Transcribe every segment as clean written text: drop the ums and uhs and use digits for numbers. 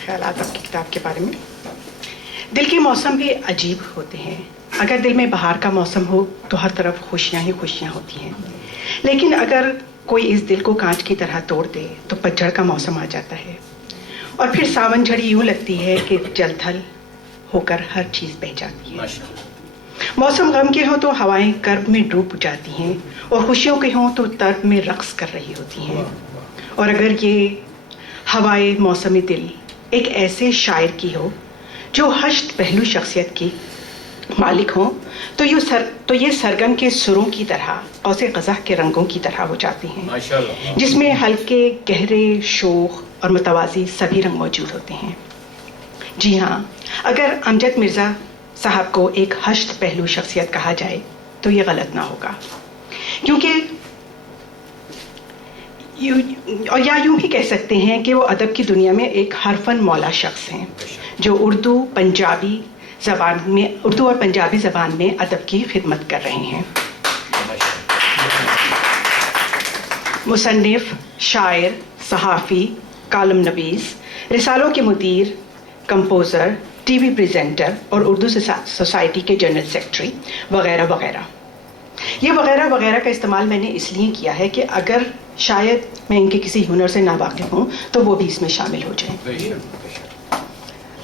ख्यालात आपकी किताब के बारे में। दिल के मौसम भी अजीब होते हैं। अगर दिल में बहार का मौसम हो तो हर तरफ खुशियाँ ही खुशियाँ होती हैं, लेकिन अगर कोई इस दिल को कांच की तरह तोड़ दे तो पतझड़ का मौसम आ जाता है, और फिर सावन झड़ी यूँ लगती है कि जल थल होकर हर चीज़ बह जाती है। मौसम गम के हों तो हवाएं कर्ब में डूब जाती हैं, और खुशियों के हों तो तर्ब में रक्स कर रही होती हैं। और अगर ये हवाएं मौसमी दिल एक ऐसे शायर की हो जो हश्त पहलू शख्सियत की मालिक हों तो ये सरगम के सुरों की तरह औसे ग़ज़ह के रंगों की तरह हो जाती हैं, जिसमें हल्के, गहरे, शोख और मुतवाज़ी सभी रंग मौजूद होते हैं। जी हाँ, अगर अमजद मिर्ज़ा साहब को एक हश्त पहलू शख्सियत कहा जाए तो ये गलत ना होगा, क्योंकि यूं भी कह सकते हैं कि वो अदब की दुनिया में एक हरफन मौला शख्स हैं, जो उर्दू और पंजाबी ज़बान में अदब की खिदमत कर रहे हैं। मुसन्निफ, शायर, सहाफ़ी, कालम नवीस, रिसालों के मुदीर, कंपोज़र, टीवी प्रेजेंटर और उर्दू सोसाइटी के जनरल सेक्रेटरी वगैरह वगैरह। ये वगैरह वगैरह का इस्तेमाल मैंने इसलिए किया है कि अगर शायद मैं इनके किसी हुनर से नावाकिफ़ हूँ तो वो भी इसमें शामिल हो जाए।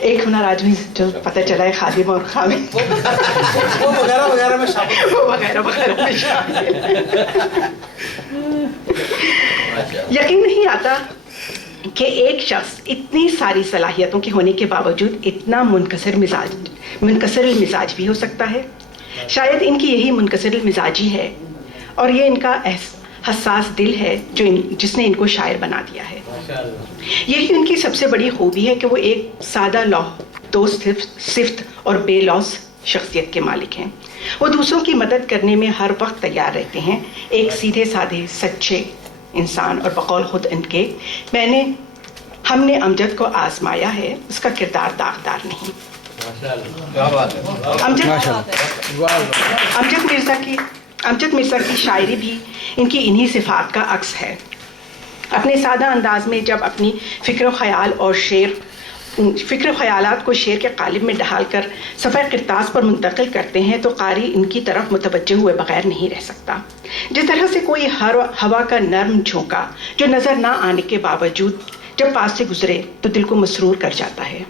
एक हुनर आज भी जो पता चला है खादिम और खामिद, वो वगैरह वगैरह में शामिल। यकीन नहीं आता कि एक शख्स इतनी सारी सलाहियतों के होने के बावजूद इतना मुनकसर मिजाज भी हो सकता है। शायद इनकी यही मुनकसर मिजाजी है और ये इनका हसास दिल है जिसने इनको शायर बना दिया है। यही उनकी सबसे बड़ी खूबी है कि वो एक सादा दोस्त सिफ्त और बेलौस शख्सियत के मालिक हैं। वो दूसरों की मदद करने में हर वक्त तैयार रहते हैं, एक सीधे साधे सच्चे इंसान। और बकौल खुद इनके हमने अमजद को आजमाया है, उसका किरदार दागदार नहीं। अमजद मिर्ज़ा की शायरी भी इनकी इन्हीं सिफात का अक्स है। अपने सादा अंदाज में जब अपनी फ़िक्र ख़यालात को शेर के कालिब में ढाल कर सफ़र किरतास पर मुंतकिल करते हैं तो कारी इनकी तरफ मुतवज्जे हुए बगैर नहीं रह सकता। जिस तरह से कोई हवा का नर्म झोंका जो नज़र ना आने के बावजूद जब पास से गुजरे तो दिल को मसरूर कर जाता है।